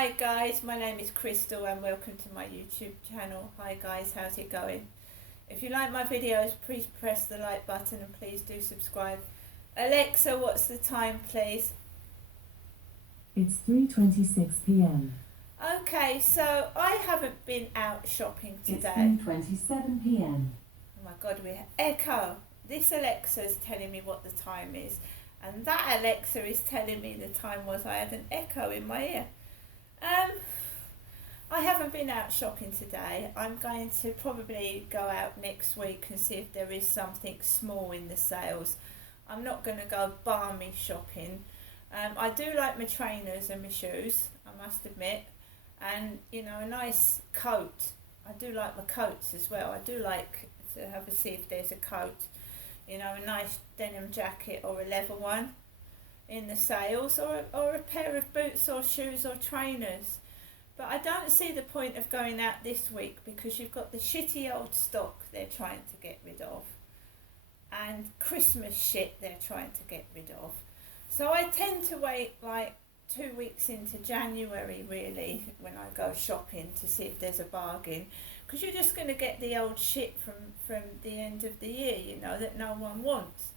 Hi guys, my name is Crystal and welcome to my YouTube channel. Hi guys, how's it going? If you like my videos, please press the like button and please do subscribe. Alexa, what's the time please? It's 3:26 p.m. Okay, so I haven't been out shopping It's today. 3:27 p.m. Oh my god, we echo. This Alexa is telling me what the time is, and that Alexa is telling me the time was. I had an echo in my ear. I haven't been out shopping today. I'm going to probably go out next week and see if there is something small in the sales. I'm not going to go balmy shopping. I do like my trainers and my shoes, I must admit, and a nice coat. I do like my coats as well. I do like to have a see if there's a coat, a nice denim jacket or a leather one in the sales, or a pair of boots or shoes or trainers. But I don't see the point of going out this week because you've got the shitty old stock they're trying to get rid of and Christmas shit they're trying to get rid of. So I tend to wait like 2 weeks into January really when I go shopping to see if there's a bargain, because you're just going to get the old shit from the end of the year, that no one wants.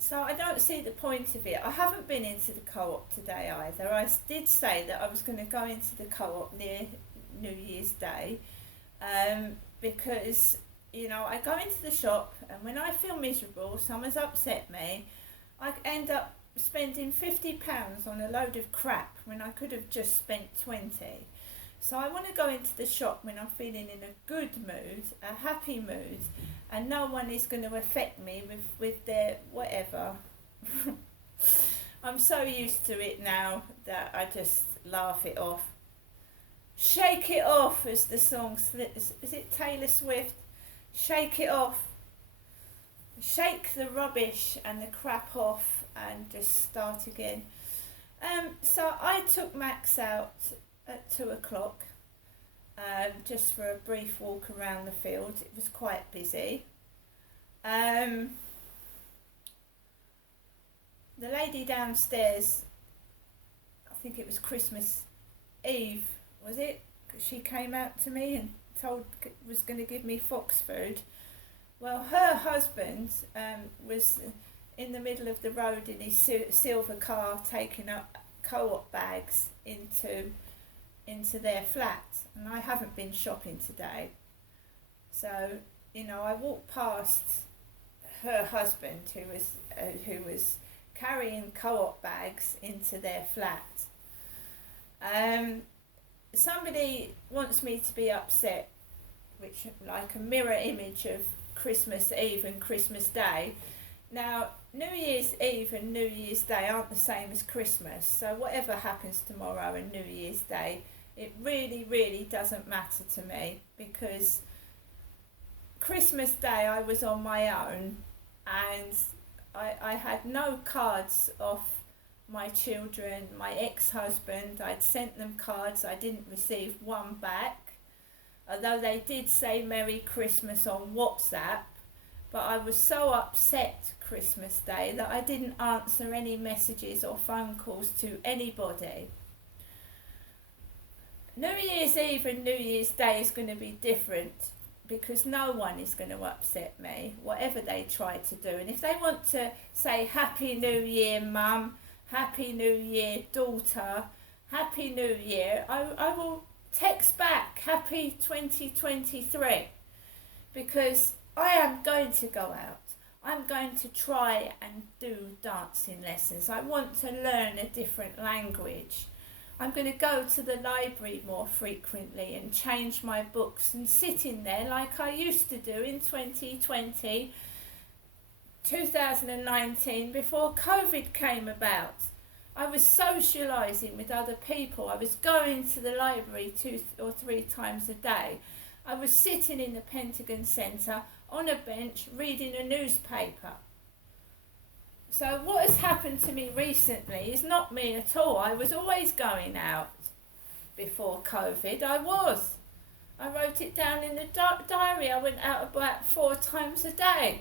So I don't see the point of it. I haven't been into the co-op today either. I did say that I was going to go into the co-op near New Year's Day, because I go into the shop and when I feel miserable, someone's upset me, I end up spending £50 on a load of crap when I could have just spent 20. So I want to go into the shop when I'm feeling in a good mood, a happy mood, and no one is going to affect me with their whatever. I'm so used to it now that I just laugh it off. Shake it off, as the song, is it Taylor Swift? Shake it off. Shake the rubbish and the crap off and just start again. So I took Max out at 2 o'clock. Just for a brief walk around the field. It was quite busy. The lady downstairs, I think it was Christmas Eve, was it? She came out to me and was going to give me fox food. Well, her husband was in the middle of the road in his silver car taking up co-op bags into their flat, and I haven't been shopping today. So, I walked past her husband who was carrying co-op bags into their flat. Somebody wants me to be upset, which like a mirror image of Christmas Eve and Christmas Day. Now, New Year's Eve and New Year's Day aren't the same as Christmas, so whatever happens tomorrow and New Year's Day, it really, really doesn't matter to me, because Christmas Day I was on my own and I had no cards off my children, my ex-husband. I'd sent them cards, I didn't receive one back, although they did say Merry Christmas on WhatsApp. But I was so upset Christmas Day that I didn't answer any messages or phone calls to anybody. New Year's Eve and New Year's Day is going to be different because no one is going to upset me, whatever they try to do. And if they want to say Happy New Year, Mum, Happy New Year, daughter, Happy New Year, I will text back Happy 2023, because I am going to go out. I'm going to try and do dancing lessons. I want to learn a different language. I'm going to go to the library more frequently and change my books and sit in there like I used to do in 2020, 2019, before COVID came about. I was socialising with other people. I was going to the library 2 or 3 times a day. I was sitting in the Pentagon Centre on a bench reading a newspaper. So what has happened to me recently is not me at all. I was always going out before COVID. I wrote it down in the diary. I went out about 4 times a day.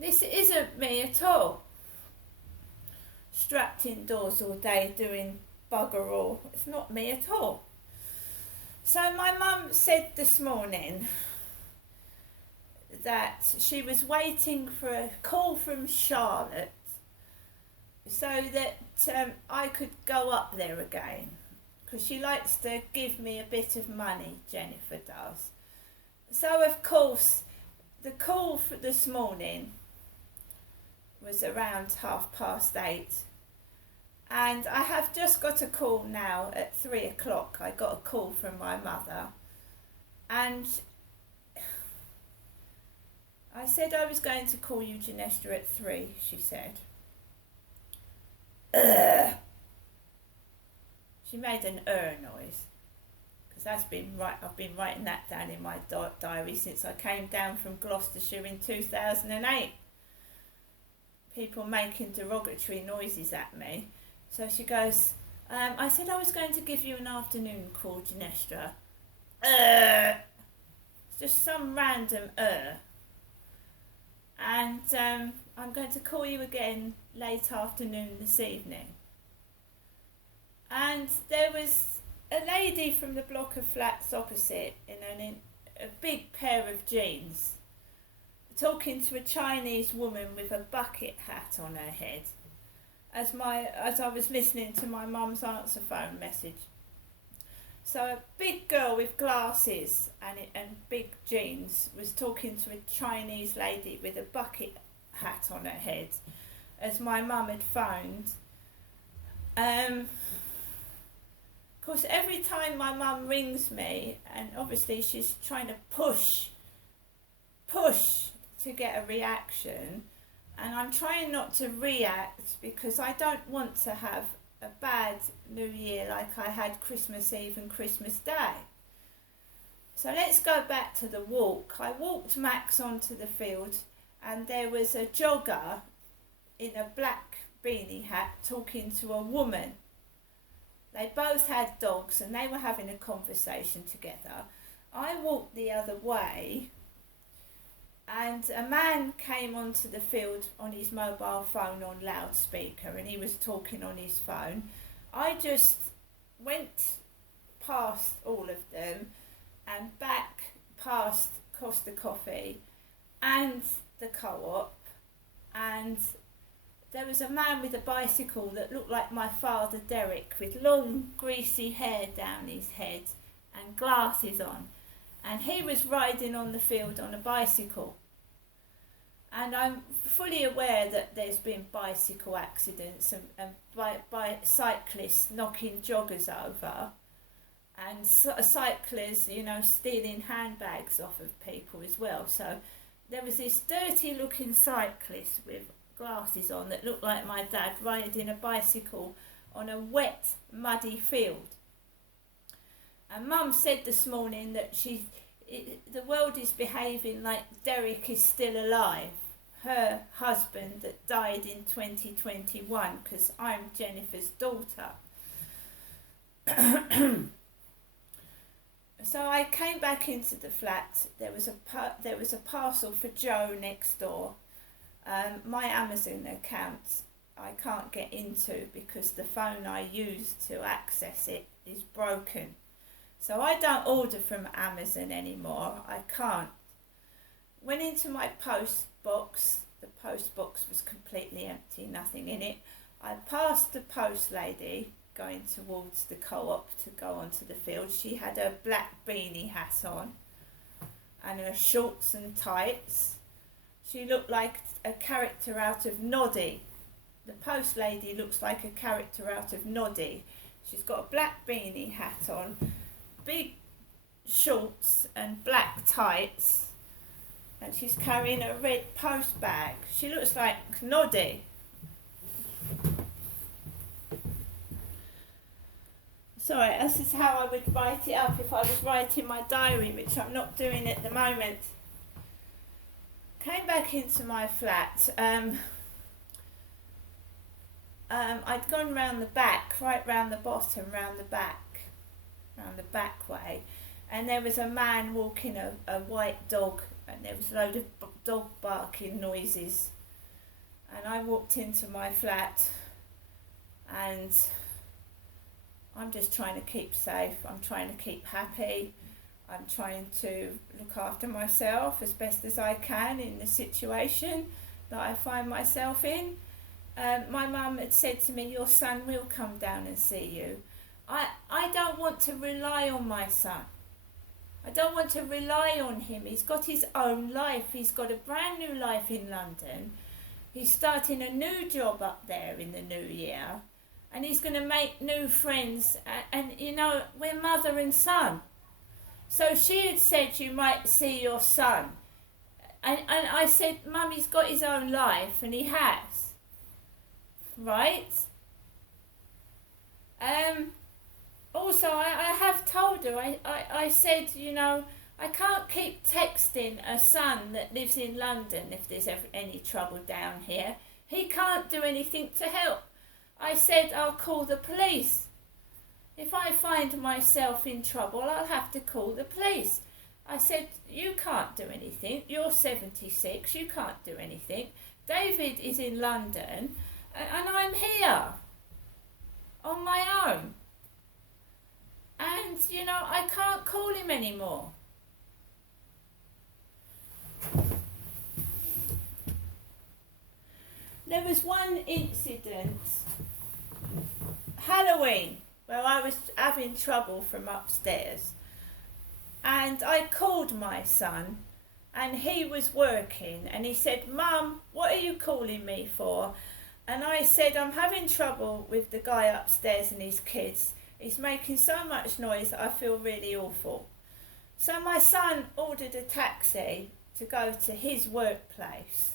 This isn't me at all. Strapped indoors all day doing bugger all. It's not me at all. So my mum said this morning that she was waiting for a call from Charlotte so that I could go up there again, because she likes to give me a bit of money, Jennifer does. So of course the call for this morning was around 8:30, and I have just got a call now at 3:00. I got a call from my mother, and I said I was going to call you, Janesta, at 3, she said. Ugh. She made an noise, because I've been writing that down in my diary since I came down from Gloucestershire in 2008. People making derogatory noises at me. So she goes, I said I was going to give you an afternoon call, Janesta. It's just some random and I'm going to call you again late afternoon this evening. And there was a lady from the block of flats opposite in a big pair of jeans, talking to a Chinese woman with a bucket hat on her head as I was listening to my mum's answer phone message. So a big girl with glasses and big jeans was talking to a Chinese lady with a bucket hat on her head as my mum had phoned. Of course, every time my mum rings me, and obviously she's trying to push to get a reaction, and I'm trying not to react because I don't want to have a bad New Year like I had Christmas Eve and Christmas Day. So let's go back to the walk. I walked Max onto the field, and there was a jogger in a black beanie hat talking to a woman. They both had dogs and they were having a conversation together. I walked the other way, and a man came onto the field on his mobile phone on loudspeaker, and he was talking on his phone. I just went past all of them and back past Costa Coffee and the Co-op, and there was a man with a bicycle that looked like my father Derek, with long greasy hair down his head and glasses on, and he was riding on the field on a bicycle. And I'm fully aware that there's been bicycle accidents and by cyclists knocking joggers over, and cyclists, stealing handbags off of people as well. So there was this dirty looking cyclist with glasses on that looked like my dad riding a bicycle on a wet, muddy field. And Mum said this morning that the world is behaving like Derek is still alive, her husband that died in 2021, because I'm Jennifer's daughter. So I came back into the flat. There was a parcel for Joe next door. My Amazon account I can't get into because the phone I use to access it is broken. So I don't order from Amazon anymore. I can't. Went into my post box. The post box was completely empty, nothing in it. I passed the post lady going towards the Co-op to go onto the field. She had a black beanie hat on and her shorts and tights. She looked like a character out of Noddy. The post lady looks like a character out of Noddy. She's got a black beanie hat on, big shorts and black tights, and she's carrying a red post bag. She looks like Noddy. Sorry, this is how I would write it up if I was writing my diary, which I'm not doing at the moment. Came back into my flat. I'd gone round the back, right round the bottom, round the back way, and there was a man walking a white dog, and there was a load of dog barking noises. And I walked into my flat, and I'm just trying to keep safe. I'm trying to keep happy. I'm trying to look after myself as best as I can in the situation that I find myself in. My mum had said to me, your son will come down and see you. I don't want to rely on my son. I don't want to rely on him. He's got his own life. He's got a brand new life in London. He's starting a new job up there in the new year. And he's going to make new friends. And you know, we're mother and son. So she had said, you might see your son. And I said, Mum, he's got his own life, and he has. Right? Also, I have told her, I said, you know, I can't keep texting a son that lives in London if there's ever any trouble down here. He can't do anything to help. I said, I'll call the police. If I find myself in trouble, I'll have to call the police. I said, you can't do anything. You're 76, you can't do anything. David is in London, and I'm here on my own. And, you know, I can't call him anymore. There was one incident, Halloween, where I was having trouble from upstairs. And I called my son, and he was working, and he said, Mum, what are you calling me for? And I said, I'm having trouble with the guy upstairs and his kids. He's making so much noise that I feel really awful. So my son ordered a taxi to go to his workplace.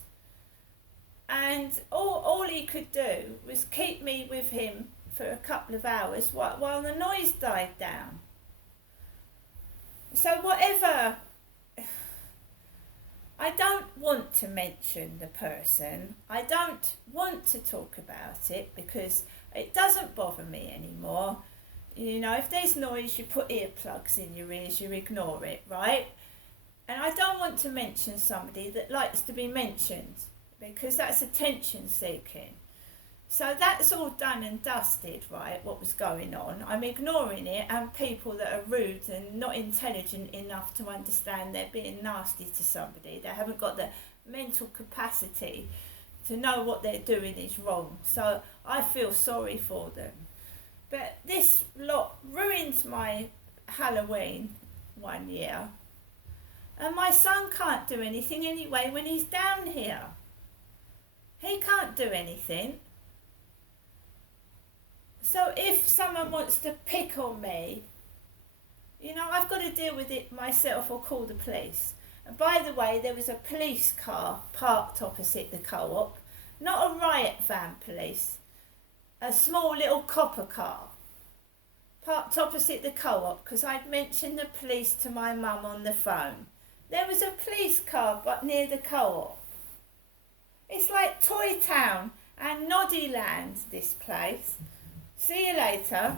And all he could do was keep me with him for a couple of hours while the noise died down. So whatever, I don't want to mention the person. I don't want to talk about it because it doesn't bother me anymore. You know, if there's noise, you put earplugs in your ears, you ignore it, right? And I don't want to mention somebody that likes to be mentioned because that's attention seeking. So that's all done and dusted, right, what was going on. I'm ignoring it, and people that are rude and not intelligent enough to understand they're being nasty to somebody. They haven't got the mental capacity to know what they're doing is wrong. So I feel sorry for them. But this lot ruined my Halloween one year. And my son can't do anything anyway when he's down here. He can't do anything. So if someone wants to pick on me, you know, I've got to deal with it myself or call the police. And by the way, there was a police car parked opposite the co-op. Not a riot van police. A small little copper car parked opposite the co-op because I'd mentioned the police to my mum on the phone. There was a police car but near the co-op. It's like Toy Town and Noddyland, this place. See you later.